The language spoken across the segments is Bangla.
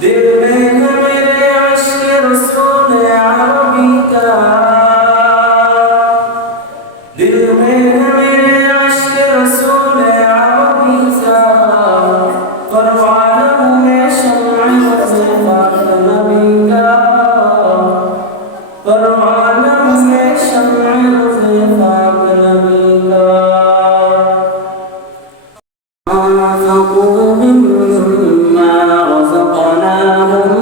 दिल में है मेरे इश्क़ रसूल अरबी का, दिल में है मेरे इश्क़ रसूल अरबी का, परवाना हूँ मैं शम्अ वज़े पाक नबी का, परवाना हूँ मैं शम्अ वज़े पाक नबी का। أنفقوا مما رزقناهم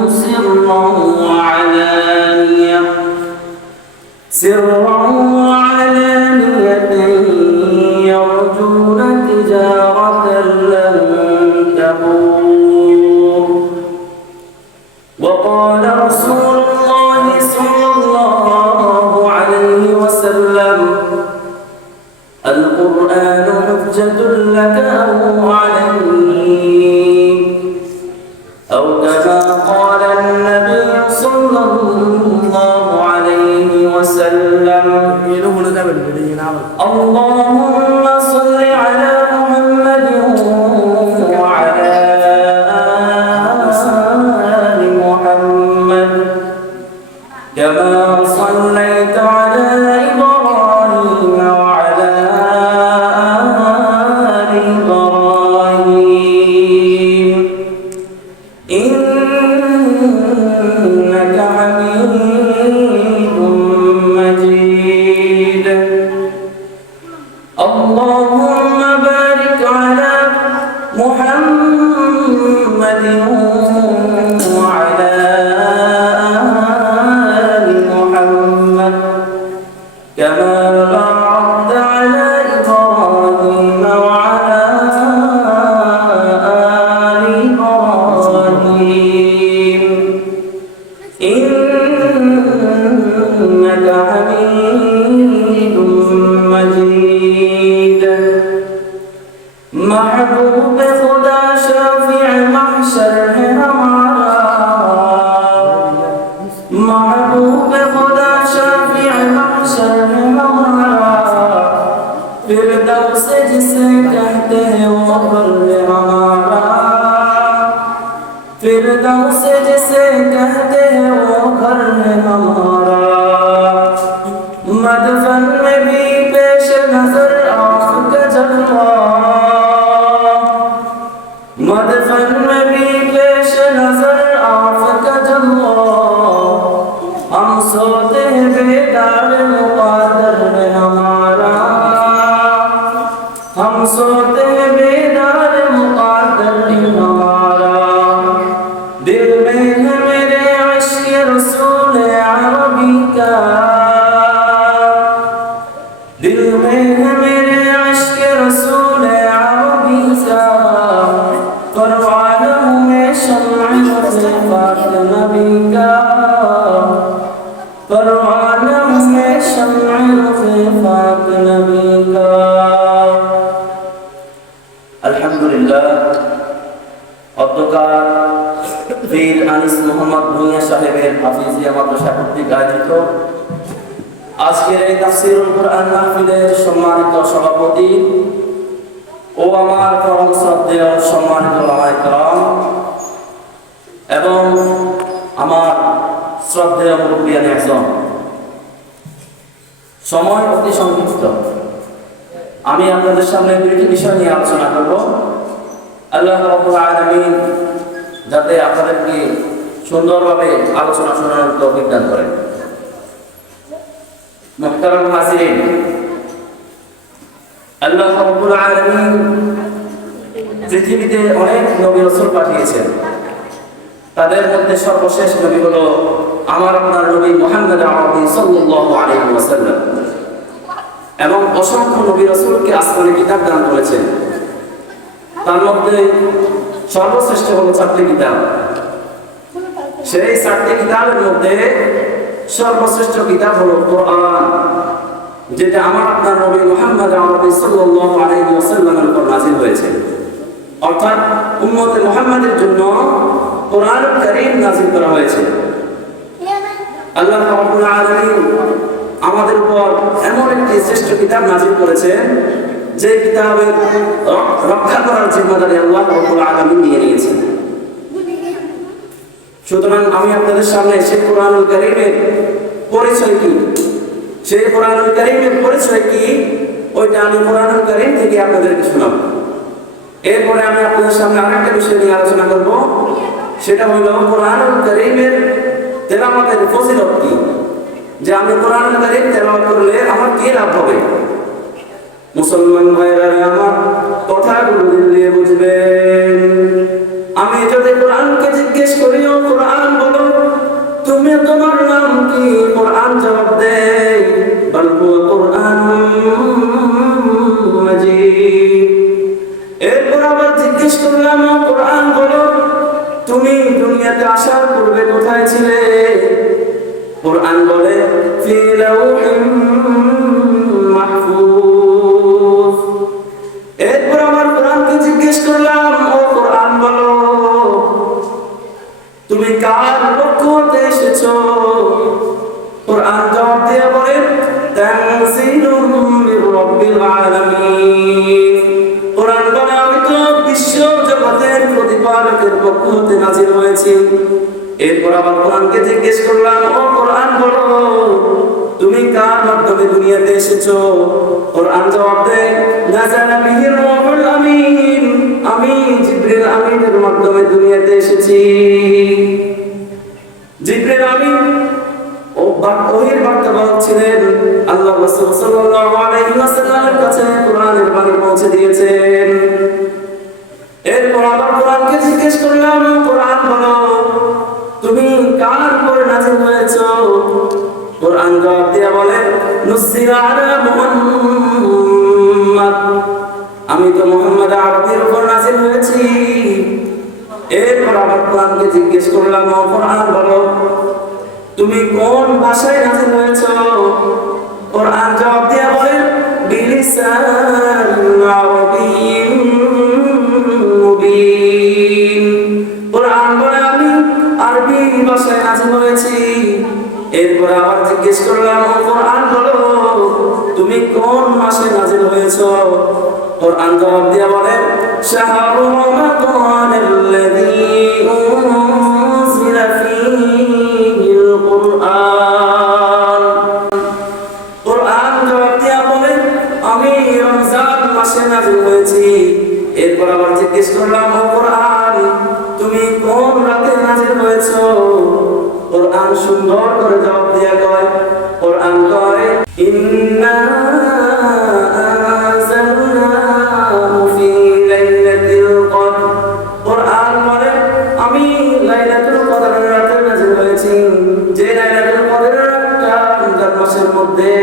سرا وعلانية يرجون تجارة لن تبور. وقال رسول الله صلى الله عليه وسلم القرآن حجة لك أو عليك، أو كما قال النبي صلى الله عليه وسلم. اللهم صل على محمد وعلى آل محمد كما صليت على إبراهيم وعلى آل إبراهيم إنك حميد مجيد. اللهم بارك على محمد وعلى آل محمد كما باركت على إبراهيم وعلى آل إبراهيم إنك حميد مجيد. محبوب خدا شافع محشر ہے ہمارا، محبوب خدا شافع محشر ہے ہمارا، فردوس جسے کہتے ہیں وہ بر ہمارا، فردوس جسے کہتے ہیں وہ گھر ہے ہمارا. مدفن میں بھی پیش نظر آنکھ کا جلوہ، مدفن میں بھی پیش نظر آنکھ کا جلوہ، ہم سوتے ہیں بیدار مقادر ہے ہمارا، ہم سوتے ہیں بیدار مقادر ہے ہمارا. दिल में है मेरे इश्क़ रसूल अरबी का, दिल में है मेरे इश्क़ रसूल अरबी का, परवाना हूँ मैं शम्अ वज़े पाक नबी का, परवाना हूँ मैं शम्अ वज़े पाक नबी का. अल्हम्दुलिल्लाह অধ্যকার পীর আনিস মোহাম্মদ ভূঁইয়া সাহেবের হাফিজিয়া মাদ্রাসা কর্তৃক আয়োজিত আজকের এই তাফসীরুল কুরআন মাহফিলের সম্মানিত সভাপতি ও আমার পরম শ্রদ্ধেয় সম্মানিত ওলামায়ে কেরাম এবং আমার শ্রদ্ধেয় মুরব্বিয়ানে আযম, সময় অতি সংক্ষিপ্ত। আমি আপনাদের সামনে দুটি বিষয় নিয়ে আলোচনা করব। আল্লাহ রাব্বুল আলামিন যাতে আপনাদেরকে সুন্দরভাবে আলোচনা শোনার তৌফিক দান করেন। মুহতারাম হাজিরিন, আল্লাহ রাব্বুল আলামিন পৃথিবীতে অনেক নবী রাসূল পাঠিয়েছেন। তাদের মধ্যে সর্বশেষ নবী হলো আমার আপনার নবী মুহাম্মদ আরবি সাল্লাল্লাহু আলাইহি ওয়াসাল্লাম, এবং অসংখ্য নবী রাসূলকে আসমানি কিতাব দান করেছেন। তার মধ্যে সর্বশ্রেষ্ঠ হলো 4টি কিতাব। সেই 4টি কিতাবের মধ্যে সর্বশ্রেষ্ঠ কিতাব হলো কোরআন, যেটা আমার আপনার নবী মুহাম্মদ আরবি সাল্লাল্লাহু আলাইহি ওয়াসাল্লামের উপর নাযিল হয়েছে। অর্থাৎ উম্মতে মুহাম্মাদের জন্য কোরআনুল কারীম নাযিল করা হয়েছে। আল্লাহ রাব্বুল আলামিন আমাদের উপর এমন একটি শ্রেষ্ঠ কিতাব নাযিল করেছেন যে কিতাবের রক্ষা করার জিম্মাদারি আল্লাহ রাব্বুল আলামিন নিয়ে নিয়েছেন। সুতরাং আমি আপনাদের সামনে সেই কোরআনুল কারীমের পরিচয় কি, সেই কোরআনুল কারীমের পরিচয় কি, ওইটা আমি কোরআনুল কারীম থেকে আপনাদেরকে শোনাব। এরপরে আমি আপনাদের সামনে আরেকটা বিষয় নিয়ে আলোচনা করব, সেটা হলো কোরআনুল কারীমের তেলাওয়াতের ফজিলত কি, যে আমি কোরআনুল কারীম তেলাওয়াত করলে আমার কি লাভ হবে। মুসলমান ভাইরা আমার কথাগুলো দিল দিয়ে বুঝবেন। আমি যদি কোরআনকে জিজ্ঞেস করি, ও কোরআন বলো তুমি তোমার নাম কি, কোরআন জবাব দেয় বল কোরআনুম মাজিদ। এরপর আবার জিজ্ঞেস করলাম, ও কোরআন বলো তুমি দুনিয়াতে আসার পূর্বে কোথায় ছিলে, কোরআন বলে ফি লাউহিম মাহফুজ। এরপর আবার কোরআনকে জিজ্ঞেস করলাম, ও কোরআন বলো তুমি কার পক্ষ হতে এসেছো, কোরআন জবাব দিয়ে বলে তানজিলুম মির রাব্বিল আলামিন। কোরআন বলে আমি তো বিশ্ব জগতের প্রতিপালকের পক্ষ হতে নাযিল হয়েছি। এরপর আবার কোরআনকে জিজ্ঞেস করলাম, ও কোরআন বলো তুমি কার মাধ্যমে দুনিয়াতে এসেছো, কোরআন জবাব দেয় নাযালা বিহির রূহুল আমিন, আমি জিবরিল আমিনের মাধ্যমে দুনিয়াতে এসেছি। জিবরিল আমিন ও ওহীর বার্তাবাহক ছিলেন, আল্লাহ রাসূল সাল্লাল্লাহু আলাইহি ওয়াসাল্লামের কাছে কোরআনের বাণী পৌঁছে দিয়েছেন। এরপর আবার কোরআনকে জিজ্ঞেস করলাম, কোরআন বলো তুমি কার উপরে নাযিল হয়েছো, কোরআন জবাব দিয়ে বলে নুসিলা আলা মুহাম্মাদ, আমি তো মুহাম্মদ আরবির উপর নাযিল হয়েছি। এরপর আবার কোরআনকে জিজ্ঞেস করলাম, ও কোরআন বলো তুমি কোন ভাষায় নাযিল হয়েছো, কোরআন জবাব দিয়ে বলে বিলিসানিন আরাবিয়্যিন মুবিন। কোরআন বলে আমি আরবি ভাষায় নাযিল হয়েছি। এরপর আবার জিজ্ঞেস করলাম, ও কোরআন বলো তুমি কোন মাসে নাযিল হয়েছো, কোরআন জবাব দিয়ে বলে শাহরু রমাদানাল্লাযী উনজিলা ফীহিল কুরআন। কোরআন জবাব দিয়ে বলে আমি রমজান মাসে নাযিল হয়েছি। এরপর আবার জিজ্ঞেস করলাম, ও কোরআন তুমি কোন রাতে নাযিল হয়েছো, কোরআন সুন্দর করে জবাব দিয়ে কয়, কোরআন কয় ইন্না আনজালনাহু ফি লাইলাতিল কদর। কোরআন বলে আমি লাইলাতুল কদরের রাতে নাযিল হয়েছি, যে লাইলাতুল কদরের রাতটা রমজান মাসের মধ্যে।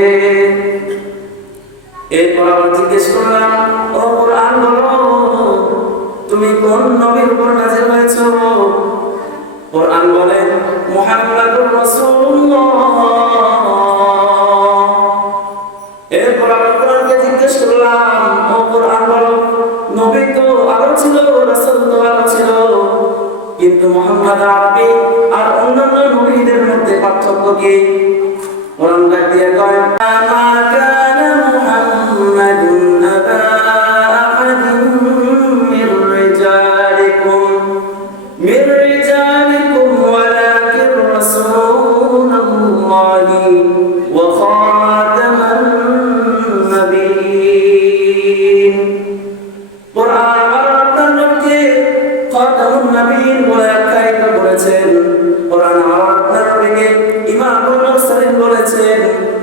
এরপর আবার জিজ্ঞেস করলাম, ও কোরআন বলো তুমি কোন নবীর উপর নাযিল হয়েছো, কোরআন বলে মুহাম্মাদুর রাসূলুল্লাহ। এরপর আবার কোরআনকে জিজ্ঞেস করলাম, ও কোরআন বলো নবী তো আরো ছিল, রাসূল তো আরো ছিল, কিন্তু মুহাম্মদ আরবি আর অন্যান্য নবীদের মধ্যে পার্থক্য কি, কোরআন ডাক দিয়ে কয় মা কানা মুহাম্মাদুন আবা আহাদিন মির রিজালিকুম ওয়ালাকিন রাসূলুল্লাহি ওয়া খাতামান নবিয়্যিন। কোরআন আপনার নবীকে খাতামুন নবিয়্যিন বলে আখ্যায়িত করেছেন। কোরআন আপনার নবীকে ইমামুল মুরসালিন বলেছেন,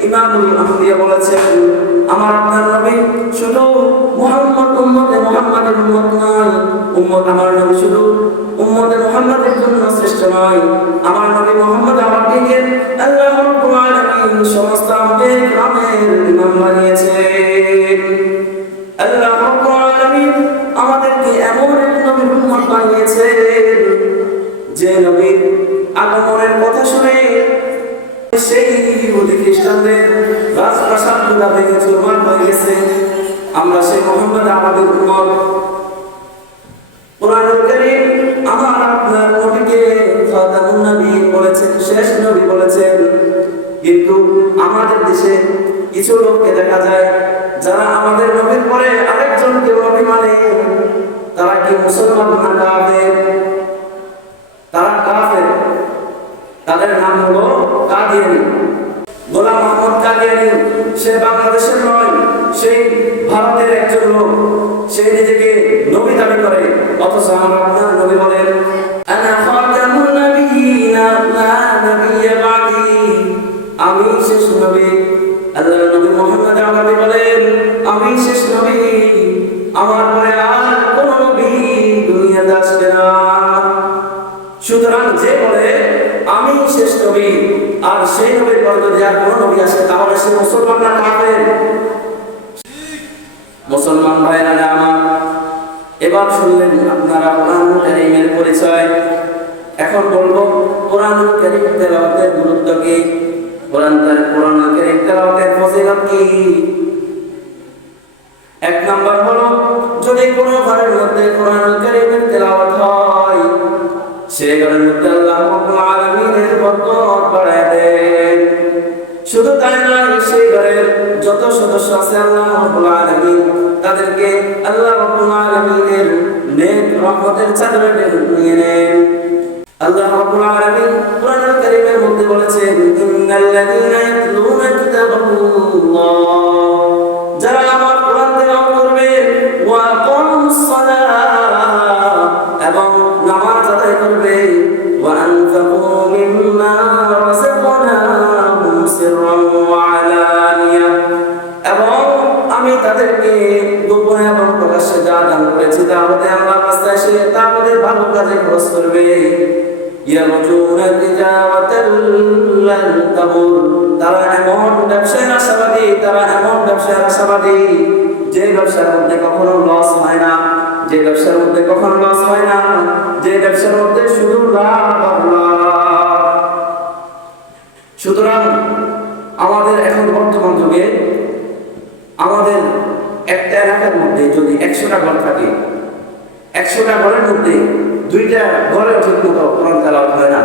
ইমামুল আম্বিয়া বলেছেন। আমার আপনার নবী শুধু উম্মতে মুহাম্মাদের উম্মত নয়, আমার নবী শুধু উম্মতে মুহাম্মাদের জন্য শ্রেষ্ঠ নয়, আমার নবী মুহাম্মদ আমাকে আল্লাহ রাব্বুল আলামিন সমস্ত আম্বিয়া কিরামের ইমাম বানিয়েছেন। আল্লাহ রাব্বুল আলামিন আমাদেরকে এমন এক নবীর উম্মত বানিয়েছেন যে নবীর আগমনের কথা শুনে সেই ইহুদি খ্রিস্টানদের রাজপ্রাসাদগুলো ভেঙে চুরমার হয়ে গেছে। আমরা সেই মুহাম্মদ আরবির উম্মত। কোরআনুল কারীম আমার আপনার নবীকে খাতামুন নবিয়্যিন বলেছেন, শেষ নবী বলেছেন। কিন্তু আমাদের দেশে কিছু লোককে দেখা যায় যারা আমাদের নবীর পরে আরেকজনকে নবী মানে। তারা কি মুসলমান না কাফের? তারা কাফের। তাদের নাম হলো কাদিয়ানী। গোলাম মোহাম্মদ কাদিয়ানী সে বাংলাদেশের নয়, সেই ভারতের একজন লোক। সে নিজেকে নবী দাবি করে, অথচ আমার আপনার নবী বলেন আনা খাতামুন নাবিয়িনা লা নাবিয়্যা বা'দি, আমি শেষ নবী। আল্লাহর নবী মুহাম্মদ আরবি বলেন আমি শেষ নবী, আমার পরে আর কোন নবী দুনিয়াতে আসবে না। সুতরাং যে বলে আমি শেষ নবী আর সেই নবীর পরে যদি আর কোন নবী আসে তাহলে সে মুসলমান না কাফের? মুসলমান ভাইরা আমার, এবার শুনলেন আপনারা কোরআনুল কারীমের পরিচয়। এখন বলবো কোরআনুল কারীম তেলাওয়াতের গুরুত্ব কি, কোরআনুল কারীম তেলাওয়াতের ফজিলত কি। এক নাম্বার হলো, যদি কোনো ঘরের মধ্যে কোরআনুল কারীমের তেলাওয়াত হয়, সেই ঘরের মধ্যে আল্লাহ রাব্বুল আলামিনের বরকত বাড়ায় দেন। শুধু তাই নয়, সেই ঘরের যত সদস্য আছে আল্লাহ রাব্বুল আলামিন তাদেরকে আল্লাহ রাব্বুল আলামিনের নেক রহমতের চাদরে নিয়ে নেন। আল্লাহ রাব্বুল আলামিন কোরআনুল কারীমের মধ্যে বলেছেন ইন্নাল্লাযীনা ইয়াতলুনা কিতাবাল্লাহ, যারা আমার কোরআন তেলাওয়াত করবে, ওয়া আকামুস সালাহ, এবং নামাজ আদায় করবে, ওয়া আনফাকু মিম্মা রাযাকনাহুম সিররান ওয়া আলানিয়া, এবং আমি তাদেরকে গোপনে এবং প্রকাশ্যে যা দান করেছি তা হতে আমার রাস্তায় সে তা আমাদের ভালো কাজে খরচ করবে। ইয়ারজুনা তিজারাতাল লান তাবুর, তারা এমন ব্যবসার আশাবাদী, যে ব্যবসার মধ্যে কখনো লস হয় না, যে ব্যবসার মধ্যে শুধু লাভ। সুতরাং আমাদের এখন বর্তমান যুগে আমাদের একটা এলাকার মধ্যে যদি 100টা ঘর থাকে, 100টা ঘরের মধ্যে 2টা ঘরে ঠিক মতো কোরআন তেলাওয়াত হয় না।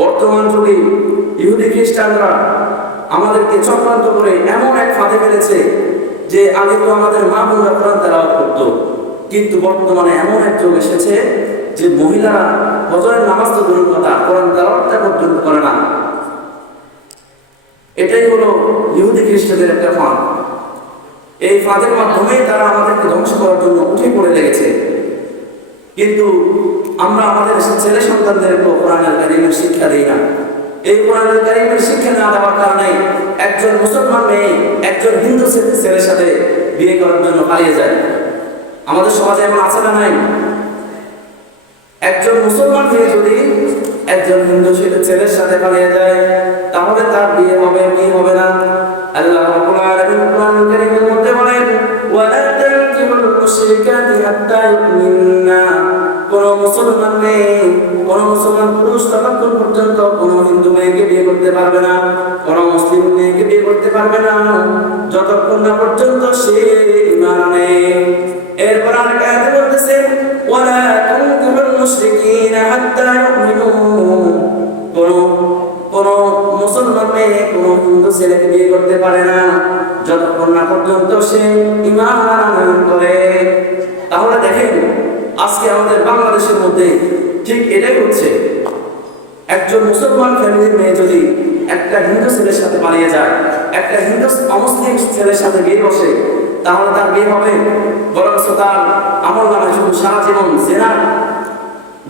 বর্তমান যুগে ইহুদি খ্রিস্টানরা আমাদেরকে চক্রান্ত করে এমন এক ফাঁদে ফেলেছে যে আগে তো আমাদের মা বোনরা কোরআন তেলাওয়াত করত, কিন্তু বর্তমানে এমন এক যুগ এসেছে যে মহিলারা ফজরের নামাজ তো দূরের কথা, কোরআন তেলাওয়াতটা পর্যন্ত করে না। এটাই হলো ইহুদি খ্রিস্টানদের একটা ফাঁদ। এই ফাঁদের মাধ্যমে তারা আমাদেরকে ধ্বংস করার জন্য উঠে পড়ে লেগেছে। কিন্তু আমরা আমাদের ছেলে সন্তানদেরকে কোরআনুল কারীমের শিক্ষা দিই না। এই কোরআনুল কারীমের শিক্ষা না দেওয়ার কারণে একজন মুসলমান মেয়ে একজন হিন্দু ছেলের সাথে বিয়ে করার জন্য পালিয়ে যায়। আমাদের সমাজে এমন আছে না নাই? একজন মুসলমান মেয়ে যদি একজন হিন্দু ছেলের সাথে পালিয়ে যায় তাহলে তার বিয়ে হবে কি হবে না? আল্লাহ রাব্বুল আলামিন কোরআনুল কারীমের মধ্যে বলেন ওয়ালা তানকিহুল মুশরিকাতি হাত্তা ইউমিন্না, কোন মুসলমান মেয়ে, কোন মুসলমান পুরুষ ততক্ষণ পর্যন্ত কোন হিন্দু মেয়েকে বিয়ে করতে পারবে না, কোন মুসলিম মেয়েকে বিয়ে করতে পারবে না যতক্ষণ না পর্যন্ত সে ঈমান আনে। এরপর আরেক আয়াতে বলতেছে ওয়ালা তানকিহুল মুশরিকিনা হাত্তা ইউমিনু, কোন মুসলমান মেয়ে কোন হিন্দু ছেলেকে বিয়ে করতে পারে না যতক্ষণ না পর্যন্ত সে ঈমান আনয়ন করে। তাহলে দেখেন আজকে আমাদের বাংলাদেশের মধ্যে ঠিক এটাই হচ্ছে। একজন মুসলমান ফ্যামিলির মেয়ে যদি একটা হিন্দু ছেলের সাথে পালিয়ে যায়, একটা হিন্দু অমুসলিম ছেলের সাথে বিয়ে বসে, তাহলে তার বিয়ে হবে, বরং তার আমল নামে শুধু সারা জীবন জেনার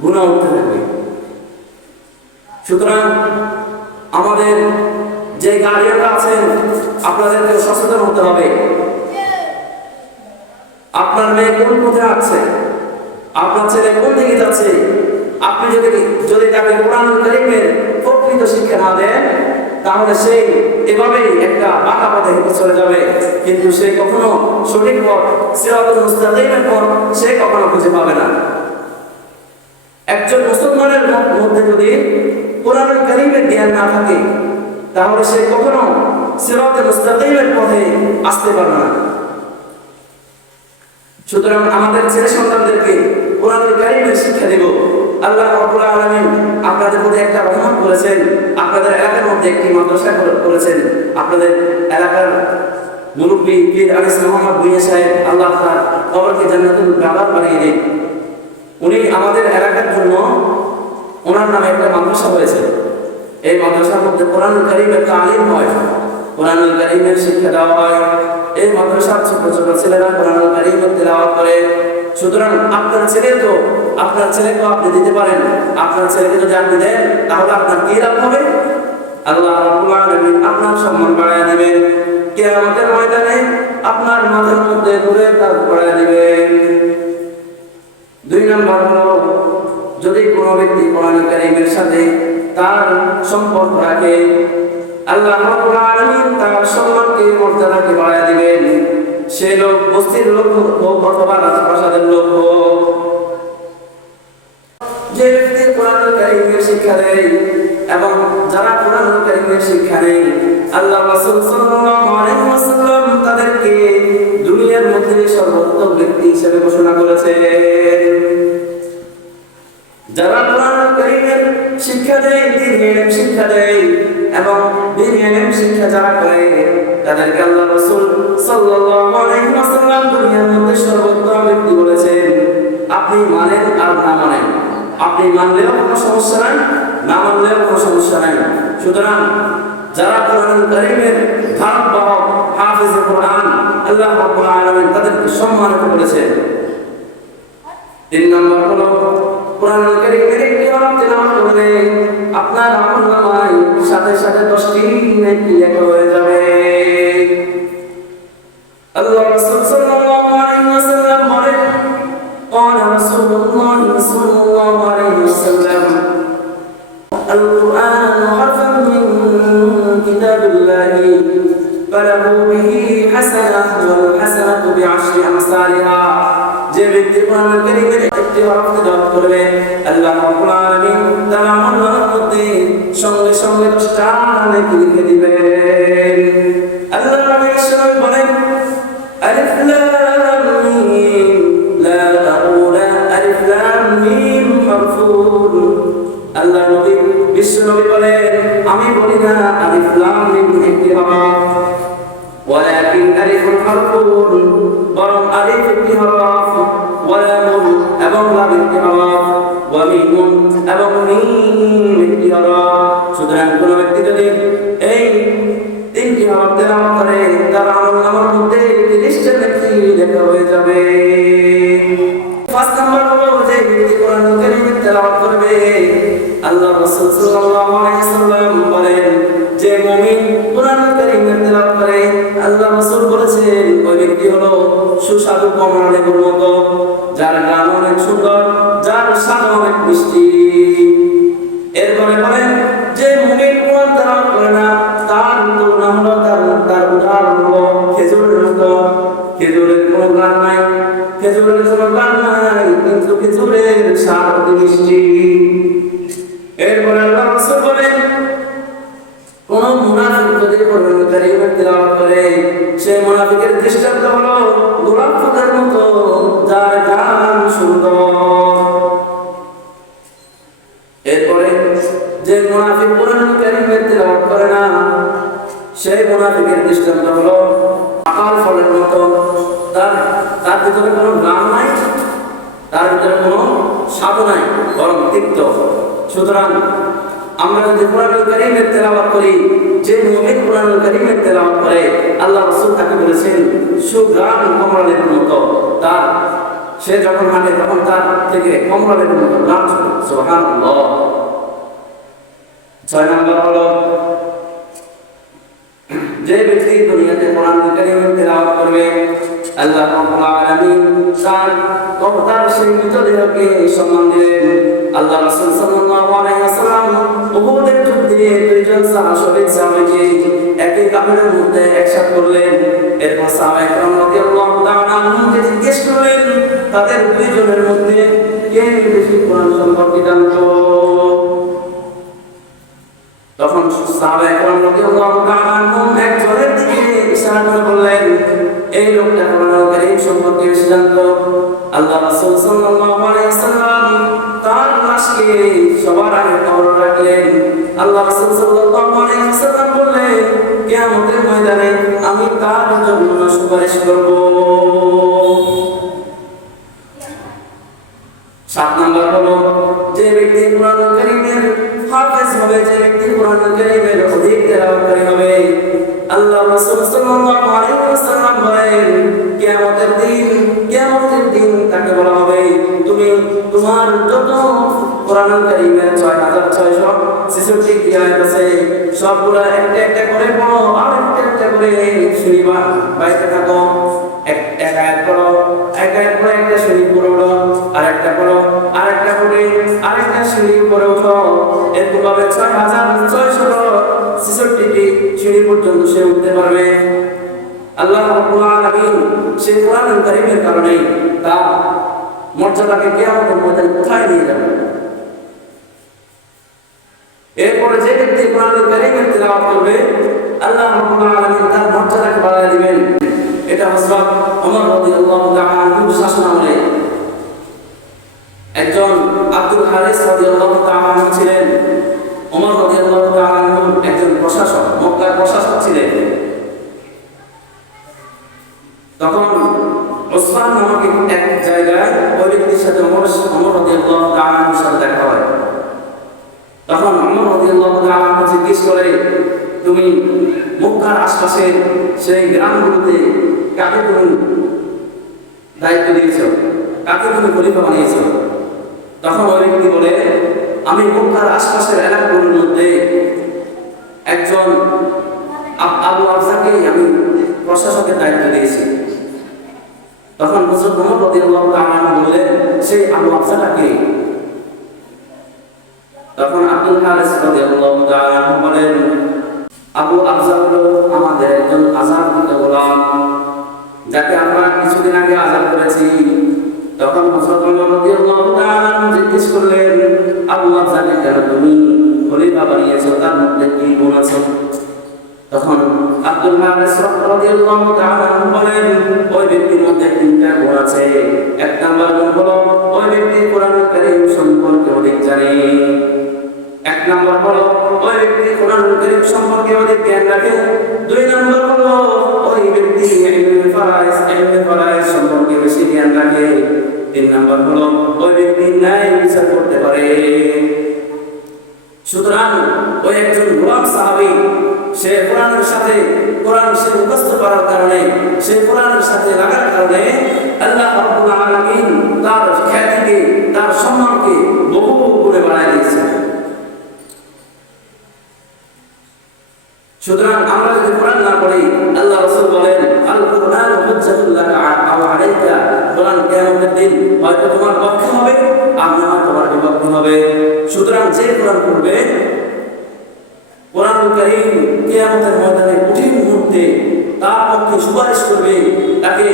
গুনাহ উঠতে থাকবে। সুতরাং আমাদের যে গার্ডিয়ানরা আছেন আপনাদেরকে সচেতন হতে হবে। আপনার মেয়ে কোন পথে আছে, আপনার ছেলে কোন দিকে যাচ্ছে, আপনি যদি তাকে কোরআনুল কারীমের প্রকৃত শিক্ষা না দেন তাহলে সে এভাবেই একটা বাঁকা পথে হেঁটে চলে যাবে, কিন্তু সে কখনো সঠিক পথ সিরাতুল মুস্তাকিমের পথ সে কখনো খুঁজে পাবে না। একজন মুসলমানের মধ্যে যদি কোরআনুল কারীমের জ্ঞান না থাকে তাহলে সে কখনো সিরাতুল মুস্তাকিমের পথে আসতে পারবে না। সুতরাং আমাদের ছেলে সন্তানদেরকে কোরআনুল কারীমের শিক্ষা দেব। আল্লাহ রাব্বুল আলামিন আপনাদের মধ্যে একটা রহমত করেছেন, আপনাদের এলাকার মধ্যে একটি মাদ্রাসা করেছেন। আপনাদের এলাকার মুরব্বী পীর আনিস মোহাম্মদ ভুঁইয়া সাহেব, আল্লাহ তার কবরকে জান্নাতুল বাগান বানিয়ে দিন। উনি আমাদের এলাকার জন্য ওনার নামে একটা মাদ্রাসা হয়েছে। এই মাদ্রাসার মধ্যে কোরআনুল কারীমের তালিম হয়, কোরআনুল কারীমের শিক্ষা দেওয়া হয়। এই মাদ্রাসার ছোট ছোট ছেলেরা কোরআনুল কারীমের তেলাওয়াত করে। সুতরাং আপনার ছেলেকে আপনি দিতে পারেন। আপনার ছেলেকে যদি আপনি দেন তাহলে আপনার কি লাভ হবে? আল্লাহ রাব্বুল আলামিন আপনার সম্মান বাড়ায় দিবেন। কিয়ামতের ময়দানে আপনার মাথার মধ্যে নূরের তাজ পরায় দিবেন। 2 নম্বর হলো, যদি কোনো ব্যক্তি কোরআনুল কারীমের সাথে তার সম্পর্ক রাখে, আল্লাহ রাব্বুল আলামিন তার সম্মানকে মর্যাদাকে বাড়ায় দিবেন। সে লোক বস্তির লোক হোক অথবা রাজপ্রাসাদের লোক হোক, যে ব্যক্তি কোরআনুল কারীমের শিক্ষা দেয় এবং যারা কোরআনুল কারীমের শিক্ষা নেয়, আল্লাহ রাসূল সাল্লাল্লাহু আলাইহি ওয়াসাল্লাম তাদেরকে দুনিয়ার মধ্যে সর্বোত্তম ব্যক্তি হিসেবে ঘোষণা করেছেন। যারা কোরআনুল কারীমের শিক্ষা দেয়, দ্বীনের ইলম শিক্ষা দেয় এবং দ্বীনের ইলম শিক্ষা যারা করে, তাদেরকে আল্লাহ রাসূল সাল্লাল্লাহু আলাইহি ওয়াসাল্লাম দুনিয়ার মধ্যে সর্বোত্তম ব্যক্তি বলেছেন। আপনি মানেন আর না মানেন, আপনি মানলেও কোনো সমস্যা নাই, না মানলেও কোনো সমস্যা নাই। সুতরাং যারা কোরআনুল কারীমের ধারক হাফেজে কোরআন, আল্লাহ রাব্বুল আলামিন তাদেরকে সম্মানিত করেছেন। 3 নম্বর হলো, কোরআনুল কারীমের একটি হরফ তেলাওয়াত করলে আপনার আমলনামায় সাথে সাথে 10টি নেকি লেখা হয়ে যাবে। আল্লাহ রাসূল সাল্লাল্লাহু আলাইহি ওয়াসাল্লাম বলেন, قال رسول الله صلى الله عليه وسلم القرآن حرف من كتاب الله فله به حسنة والحسنة بعشر أمثالها। যে ব্যক্তি কোরআনুল কারীমের একটি হরফ তেলাওয়াত করবে, আল্লাহ রাব্বুল আলামিন তার আমলনামার মধ্যে সঙ্গে সঙ্গে 10টা নেকি লিখে দিবেন। আল্লাহ নবী সাল্লাল্লাহু বলেন, আলিফ লাম মিম লা তাকুলা আলিফ লাম মিম মারফুন। আল্লাহ নবী বিশ্ব নবী বলেন, আমি বলি না আলিফ লাম মিম একটি হরফ, ওয়ালাকিন আলিফুন হারফুন, বরং আলিফ একটি হরফ, ওয়ালাম এবং লাম একটি হরফ, ওয়া মিম এবং মিম একটি হরফ। সুতরাং কোন ব্যক্তি যদি এই 3টি হরফ তেলাওয়াত করে, তার আমলনামার মধ্যে 30টা নেকি লেখা হয়ে যাবে। 5 নম্বর হলো, যে ব্যক্তি কোরআনুল কারীমের তেলাওয়াত করবে, আল্লাহ রাসূল সাল্লাল্লাহু আলাইহি ওয়াসাল্লাম বলেন, যে মুমিন কোরআনুল কারীমের তেলাওয়াত করে, আল্লাহ রাসূল বলেছেন ওই ব্যক্তি হলো সুস্বাদু কমলা লেবুর মতো, যার গান অনেক সুন্দর, যার স্বাদ অনেক মিষ্টি। এরপরে বলেন, যে মুমিন কোরআন তেলাওয়াত করে না, তার তুলনা হলো, তার উদাহরণ হলো খেজুরের মতো। খেজুরের কোনো গান নাই, খেজুরের কোনো গান নাই, কিন্তু খেজুরের স্বাদ অতি মিষ্টি। এরপরে আল্লাহ রাসূল বলেন, কোন মুনাফিক যদি কোরআনুল কারীমের তেলাওয়াত করে, সেই মুনাফিকের দৃষ্টান্ত হলো গোলাপ ফুলের মতো, যার গান সুন্দর। এরপরে যে মুনাফিক কোরআনুল কারীমের তেলাওয়াত করে না, সেই মুনাফিকের দৃষ্টান্ত হলো আকাল ফলের মতো, তার ভিতরে কোনো গান নাই, তার ভিতরে কোনো স্বাদ নাই, বরং তিক্ত। সুতরাং আমরা যদি কোরআনুল কারীমের তেলাওয়াত করি, যে মুমিন কোরআনুল কারীমের তেলাওয়াত করে, আল্লাহ রাসূল তাকে বলেছেন সুগ্রাণ কমলা লেবুর মতো, সে যখন হাঁটে তখন তার থেকে কমলা লেবুর মতো গান শোনে। সুবহানাল্লাহ। 6 নম্বর হলো, যে ব্যক্তি দুনিয়াতে কোরআনুল কারীমের তেলাওয়াত করবে, আল্লাহ রাব্বুল আলামিন তার সেই মৃতদেহকে সম্মান দিলেন। আল্লাহ রাসূল সাল্লাল্লাহু আলাইহি ওয়াসাল্লাম উহুদের যুদ্ধে 2 জন সাহাবীকে একই কাফেরের মধ্যে একসাথে করলেন। এরপর সাহাবায়ে কেরাম রাদিয়াল্লাহু তাআলা আনহুকে জিজ্ঞেস করলেন, তাদের 2 জনের মধ্যে কে বেশি কোরআন সম্পর্কে জানতো? তখন সাহাবায়ে কেরাম রাদিয়াল্লাহু তাআলা আনহুম একজনের দিকে ইশারা করে বললেন, এই লোকটা কোরআনুল কারীম সম্পর্কে বেশি জানতো। আল্লাহ রাসূল সাল্লাল্লাহু আলাইহি ওয়াসাল্লাম তার লাশকে সবার আগে কবর রাখলেন। আল্লাহ রাসূল সাল্লাল্লাহু আলাইহি ওয়াসাল্লাম বললেন, কিয়ামতের ময়দানে আমি তার জন্য সুপারিশ করব। 7 নম্বর হলো, যে ব্যক্তি কোরআনুল কারীমের হাফেজ হবে, যে ব্যক্তি কোরআন কারীমের অধিক তেলাওয়াতকারী হবে। আল্লাহ রাসূল সাল্লাল্লাহু আলাইহি ওয়াসাল্লাম বলেন, কিয়ামতের দিন তাকে বলা হবে, তুমি তোমার যত কোরআন কারীমের 6666 আয়াত আছে সবগুলা একটা একটা করে পড়ো, আর একটা একটা করে শুনিবা, বাইতে থাকো। এক আয়াত পড়ো, এক আয়াত পড়ে একটা সিঁড়ি উপরে উঠো, আরেকটা পড়ো, আরেকটা পড়ে আরেকটা সিঁড়ি উপরে উঠো। এরকম ভাবে 6666টি সিঁড়ি পর্যন্ত সে উঠতে পারবে। আল্লাহ রাব্বুল আলামিন সেই কোরআন কারীমের কারণে তার মর্যাদাকে কিয়ামতের ময়দানে কোথায় নিয়ে যাবে। এরপরে যে ব্যক্তি কোরআন কারীমের তেলাওয়াত করবে, আল্লাহ রাব্বুল আলামিন তার মর্যাদাকে বাড়িয়ে দিবেন। এটা হযরত ওমর রাদিয়াল্লাহু তাআলা আনহু শাসনামলে একজন আব্দুল হারিস রাদিয়াল্লাহু তাআলা আনহু ছিলেন। ওমর রাদিয়াল্লাহু তাআলা আনহু একজন প্রশাসক, মক্কার প্রশাসক ছিলেন। তখন ওসমান নামক এক জায়গায় ওই ব্যক্তির সাথে ওমর রাদিয়াল্লাহু তাআলা আনহুর সাথে দেখা হয়। তখন ওমর রাদিয়াল্লাহু তাআলা আনহু জিজ্ঞেস করে, তুমি মক্কার আশপাশের সেই গ্রামগুলোতে কাকে তুমি দায়িত্ব দিয়েছ, কাকে তুমি খলিফা বানিয়েছ? তখন ওই ব্যক্তি বলে, আমি মক্কার আশপাশের এলাকাগুলোর মধ্যে একজন আবু আফজাকে আমি প্রশাসকের দায়িত্ব দিয়েছি। তখন হযরত ওমর রাদিয়াল্লাহু তাআলা আনহু বললেন, সেই আবু আফজাটাকে? তখন আব্দুল হারিস রাদিয়াল্লাহু তাআলা আনহু বলেন, আবু আফজা হলো আমাদের একজন আযাবকৃত গোলাম, যাকে আমরা কিছুদিন আগে আযাব করেছি। তখন হযরত ওমর রাদিয়াল্লাহু তাআলা আনহু জিজ্ঞেস করলেন, আবু আফজাকে কেন তুমি খলিফা বানিয়েছো, তার মধ্যে কি গুণ আছে? তখন আব্দুল হারিস রাদিয়াল্লাহু তাআলা আনহু বলেন, ওই ব্যক্তির মধ্যে তিনটা গুণ আছে। এক নাম্বার গুণ হলো ওই ব্যক্তি কোরআন কারীম সম্পর্কে অধিক জানে। এক নাম্বার হলো ওই ব্যক্তি কোরআন কারীম সম্পর্কে অধিক জ্ঞান রাখে। দুই নাম্বার হলো ওই ব্যক্তি ইলমে ফারায়েজ সম্পর্কে বেশি জ্ঞান রাখে। তিন নাম্বার হলো ওই ব্যক্তি ন্যায় বিচার করতে পারে। সুতরাং ওই একজন গোলাম সাহাবী, সে কোরআনের সাথে কোরআন সে মুখস্থ করার কারণে, সে কোরআনের সাথে লাগার কারণে আল্লাহ রাব্বুল আলামিন তার খ্যাতিকে, তার সম্মানকে বহু গুণে বাড়ায় দিয়েছে। সুতরাং আমরা যদি কোরআন না পড়ি, আল্লাহ রাসূল বলেন, আল কুরআন হুজ্জাতুল লাকা আও আলাইকা, কোরআন কিয়ামতের দিন হয়তো তোমার পক্ষে হবে, আর না তোমার বিপক্ষে হবে। সুতরাং যে কোরআন পড়বে, কোরআন কারীম কিয়ামতের ময়দানে কঠিন মুহূর্তে তার পক্ষে সুপারিশ করবে, তাকে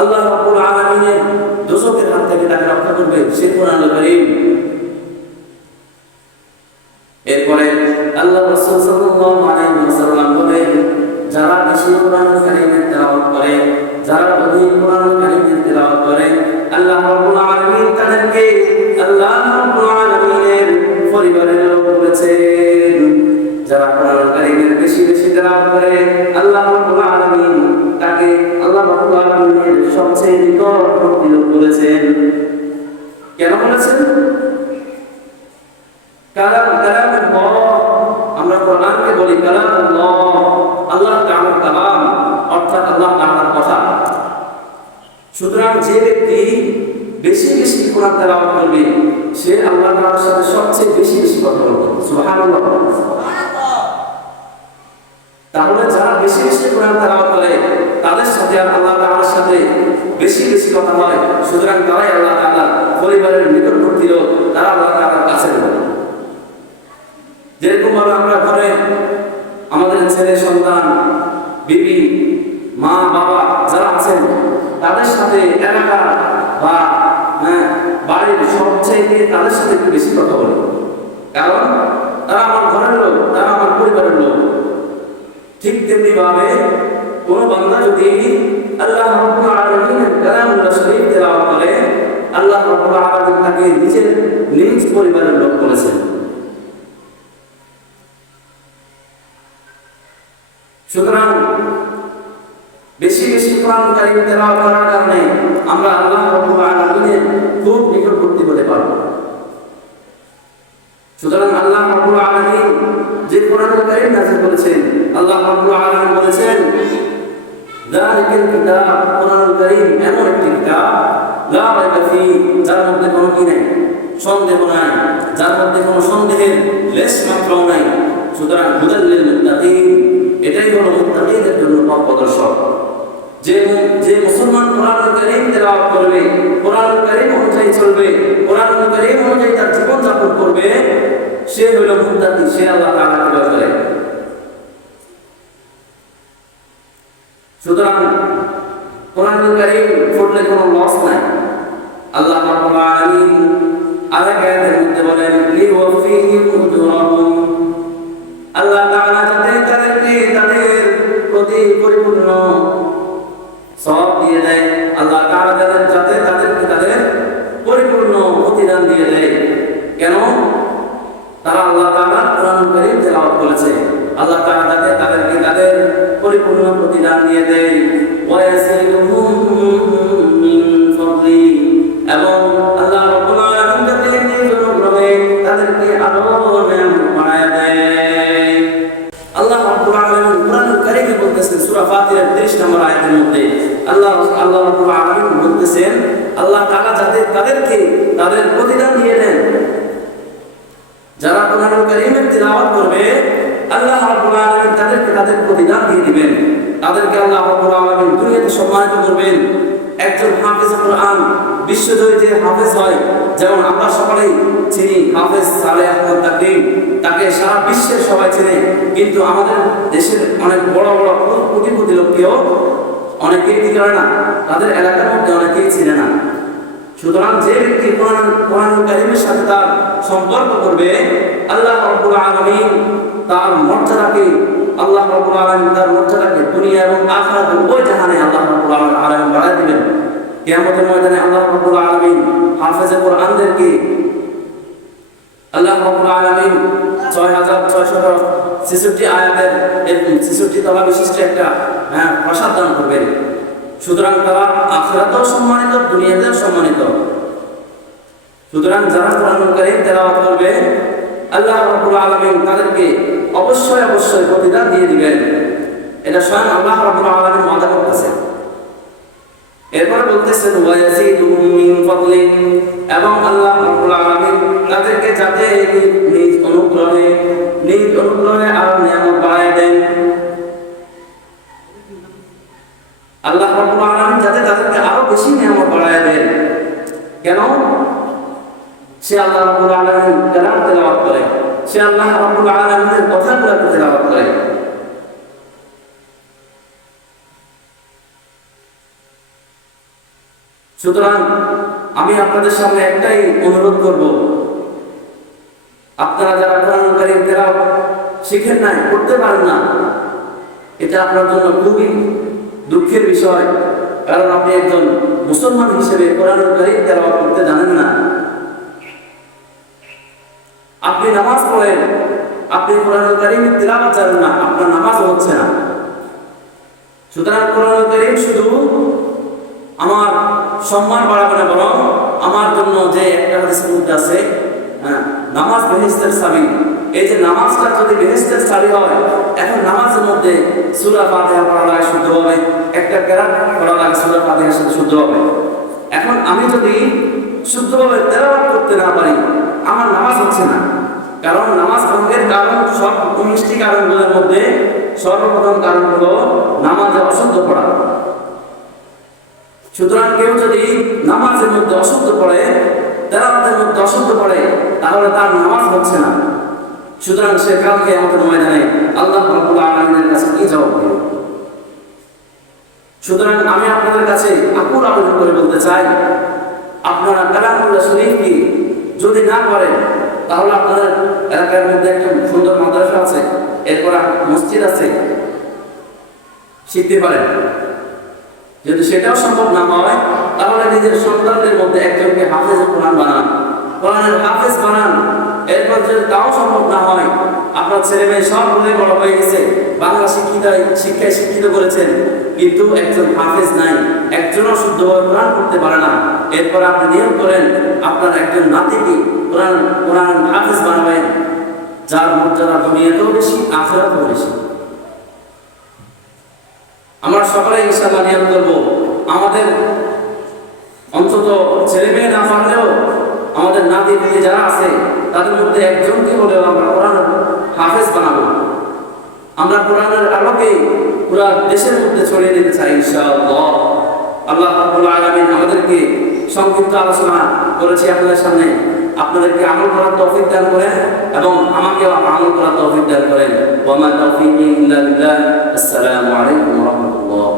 আল্লাহ রাব্বুল আলামিনের দোজখের হাত থেকে তাকে রক্ষা করবে, সে কোরআন কারীম। এরপরে আল্লাহ রাসূল সাল্লাল্লাহু আলাইহি ওয়াসাল্লাম বলেন, যারা বেশি কোরআন কারীমের তেলাওয়াত করে, যারা অধিক কোরআন কারীমের তেলাওয়াত করে, আল্লাহ রাব্বুল আলামিন তাদেরকে আল্লাহ রাব্বুল আলামিনের পরিবারের লোক বলেছেন। যারা কোরআন কারীমের বেশি বেশি তেলাওয়াত করে, আল্লাহ রাব্বুল আলামিন তাকে আল্লাহ রাব্বুল আলামিনের সবচেয়ে নিকটবর্তী লোক বলেছেন। কেন বলেছেন? কালামুল্লাহ, আমরা কোরআনকে বলি কালামুল্লাহ, আল্লাহ তাআলার কালাম, অর্থাৎ আল্লাহ তাআলার কথা। সুতরাং যে ব্যক্তি বেশি বেশি কোরআন তেলাওয়াত করবে, সে আল্লাহ তাআলার সাথে সবচেয়ে বেশি বেশি কথা বলবে। সুবহানাল্লাহ। তাহলে যারা বেশি বেশি কোরআন তেলাওয়াত করে, তাদের সাথে আর আল্লাহ তাআলার সাথে বেশি বেশি কথা বলে, সুতরাং তারাই আল্লাহ তাআলার পরিবারের নিকটবর্তী লোক, তারা আল্লাহ তাআলার কাছে লোক। যেরকম ভাবে আমরা ঘরে আমাদের ছেলে সন্তান, বিবি, মা, বাবা যারা আছেন, তাদের সাথে এলাকা বা বাড়ির সবচেয়ে তাদের সাথে একটু বেশি কথা বলি, কারণ তারা আমার ঘরের লোক, তারা আমার পরিবারের লোক। ঠিক তেমনি ভাবে কোন বান্দা যদি আল্লাহ রাব্বুল আলামিনের কালামুল্লাহ শরীফ তেলাওয়াত করে, আল্লাহ রাব্বুল আলামিন তাকে নিজের নিজ পরিবারের লোক বলেছেন। সুতরাং বেশি বেশি কোরআন কারীম তেলাওয়াত করার কারণে আমরা আল্লাহ রাব্বুল আলামিনের খুব নিকটবর্তী হতে পারব। সুতরাং আল্লাহ রাব্বুল আলামিন যে কোরআনুল কারীম নাযিল করেছেন, আল্লাহ রাব্বুল আলামিন বলেছেন যালিকাল কিতাব, কোরআনুল কারীম এমন একটি কিতাব লা রাইবা ফীহি, যার মধ্যে কোনো কি নাই, সন্দেহ নাই, যার মধ্যে কোনো সন্দেহের লেশ মাত্রও নাই। সুতরাং হুদাল লিল মুত্তাকিন, এটাই হলো মুত্তাকিদের জন্য পথ প্রদর্শক। যে মুসলমান কোরআনুল কারীম তেলাওয়াত করবে, কোরআনুল কারীম অনুযায়ী চলবে, কোরআনুল কারীম অনুযায়ী তার জীবন যাপন করবে, সে হলো মুত্তাকি, সে আল্লাহ তাআলাকে ভয় করে। সুতরাং কোরআনুল কারীম পড়লে কোনো লস নাই। আল্লাহ রাব্বুল আলামিন আরেক আয়াতের মধ্যে বলেন লিওয়াফিহিম উজুরাহুম, আল্লাহ তাআলা যাতে তাদেরকে তাদের প্রতি পরিপূর্ণ সওয়াব দিয়ে দেয়, আল্লাহ তাআলা যাতে তাদেরকে তাদের পরিপূর্ণ প্রতিদান দিয়ে দেয়। কেন? তারা আল্লাহ তাআলার কোরআনুল কারীম তেলাওয়াত করেছে, আল্লাহ তাআলা যাতে তাদেরকে তাদের পরিপূর্ণ প্রতিদান দিয়ে দেয়। ওয়া ইয়াসিলুহুম মিন ফাদলি, এবং আল্লাহ রাব্বুল আলামিন যাতে নিজ অনুগ্রহে তাদেরকে আরো নেয়ামত বাড়ায় দেয়। আল্লাহ রাব্বুল আলামিন কোরআনুল কারীমে বলতেছেন সূরা ফাতিহার 30 নম্বর আয়াতের মধ্যে আল্লাহ রাব্বুল আলামিন বলতেছেন আল্লাহ তাআলা যাতে তাদেরকে তাদের প্রতিদান দিয়ে দেন। যারা কোরআনুল কারীমের তিলাওয়াত করবে, আল্লাহ রাব্বুল আলামিন তাদেরকে তাদের প্রতিদান দিয়ে দিবেন। তাদেরকে আল্লাহ রাব্বুল আলামিন দুনিয়াতে সম্মানিত করবেন। একজন হাফেজ কোরআন, বিশ্বজয়ী যে হাফেজ হয়, যেমন আমরা সকলেই চিনি হাফেজ সালেহ আহমদ তাকরিম, তাকে সারা বিশ্বের সবাই চেনে, কিন্তু আমাদের দেশের অনেক বড় বড় কোটিপতি লোককেও অনেকেই কি করে না, তাদের এলাকার মধ্যে অনেকেই চিনে না। সুতরাং যে ব্যক্তি কোরআনুল কারীমের সাথে তার সম্পর্ক করবে, আল্লাহ রাব্বুল আলামিন তার মর্যাদাকে দুনিয়া এবং আখিরাত উভয় জাহানে আল্লাহ রাব্বুল আলামিন বাড়ায় দিবেন। কিয়ামতের ময়দানে আল্লাহ রাব্বুল আলামিন হাফেজে কোরআনদেরকে আল্লাহ রাব্বুল আলামিন 6666 আয়াতের 66 তলা বিশিষ্ট একটা প্রাসাদ দান করবেন। সুতরাং তারা আখিরাতেও সম্মানিত, দুনিয়াতেও সম্মানিত। সুতরাং যারা কোরআনুল কারীম তেলাওয়াত করবে, আল্লাহ রাব্বুল আলামিন তাদেরকে অবশ্যই প্রতিদান দিয়ে দিবেন। এটা স্বয়ং আল্লাহ রাব্বুল আলামিন ওয়াদা করতেছেন। এরপর বলতেছেন ওয়া ইয়াজিদুহুম মিন ফাদলি, এবং আল্লাহ রাব্বুল আলামিন তাদেরকে যাতে নিজ অনুগ্রহে আরো নিয়ামত বাড়ায় দেন। আল্লাহ রাব্বুল আলামিন যাতে তাদেরকে আরো বেশি নিয়ামত বাড়ায় দেন। কেন? সে আল্লাহ রাব্বুল আলামিন কালাম তেলাওয়াত করে, সে আল্লাহ রাব্বুল আলামিনের কথাগুলো তেলাওয়াত করে। সুতরাং আমি আপনাদের সামনে একটাই অনুরোধ করব, আপনারা যারা কোরআনুল কারীম তেলাওয়াত শিখেন না, করতে পারেন না, এটা আপনার জন্য খুবই দুঃখের বিষয়। কারণ আপনি একজন মুসলমান হিসেবে কোরআনুল কারীম তেলাওয়াত করতে জানেন না। আপনি নামাজ পড়েন, আপনি কোরআনুল কারীমের তেলাওয়াত জানেন না, আপনার নামাজ হচ্ছে না। সুতরাং কোরআনুল কারীম শুধু আমার সম্মান বাড়াবে না, বরং আমার জন্য যে একটা হাদিসের মধ্যে আছে নামাজ বেহেশতের চাবি, এই যে নামাজটা যদি বেহেশতের চাবি হয়, এখন নামাজের মধ্যে সূরা ফাতিহা পড়া লাগে শুদ্ধভাবে, একটা কেরাত পড়া লাগে সূরা ফাতিহার সাথে শুদ্ধভাবে। এখন আমি যদি শুদ্ধভাবে তেলাওয়াত করতে না পারি, আমার নামাজ হচ্ছে না। কারণ নামাজ ভঙ্গের কারণ সব 19টি কারণগুলোর মধ্যে সর্বপ্রথম কারণ হলো নামাজে অশুদ্ধ পড়া। সুতরাং কেউ যদি নামাজের মধ্যে অশুদ্ধ পড়ে, তেলাওয়াতের মধ্যে অশুদ্ধ পড়ে, তাহলে তার নামাজ হচ্ছে না। সুতরাং সে কালকে আমাদের ময়দানে আল্লাহ রাব্বুল আলামিনের কাছে কি জবাব দিবে? সুতরাং আমি আপনাদের কাছে আকুল আবেদন করে বলতে চাই, আপনারা কালামুল্লাহ শরীফকে যদি না করেন, তাহলে আপনাদের এলাকার মধ্যে একটা সুন্দর মাদ্রাসা আছে, এরপর মসজিদ আছে, শিখতে পারেন। যদি সেটাও সম্ভব না হয়, তাহলে নিজের সন্তানদের মধ্যে একজনকে হাফেজ কোরআন বানান, কোরআনের হাফেজ বানান, এরপর যদি তাও সম্ভব না হয়, আপনার ছেলে মেয়ে সব বড় হয়ে গেছে, বাংলা শিক্ষায় শিক্ষিত করেছেন, কিন্তু একজন হাফেজ নাই, একজনও শুদ্ধভাবে কোরআন পড়তে পারে না, এরপর আপনি নিয়োগ করেন আপনার একজন নাতিকে কোরআন হাফেজ বানাবেন, যার মর্যাদা দুনিয়াতেও বেশি, আখিরাতেও বেশি। আমরা সকলে ইনশাআল্লাহ নিয়োগ করব, আমাদের অন্তত ছেলে মেয়ে না পারলেও আমাদের নাতি নাতি যারা আছে তাদের মধ্যে একজনকে হলেও আমরা কোরআন হাফেজ বানাবো। আমরা কোরআনের আলোকে পুরো দেশের মধ্যে ছড়িয়ে দিতে চাই ইনশাআল্লাহ। আল্লাহ রাব্বুল আলামিন আমাদেরকে সংক্ষিপ্ত আলোচনা করেছি আপনাদের সামনে, আপনাদেরকে আমল করার তৌফিক দান করেন এবং আমাকেও আমল করার তৌফিক দান করেন। ওয়া মা তাওফীকি ইল্লা বিল্লাহ। আসসালামু আলাইকুম ওয়া রাহমাতুল্লাহ।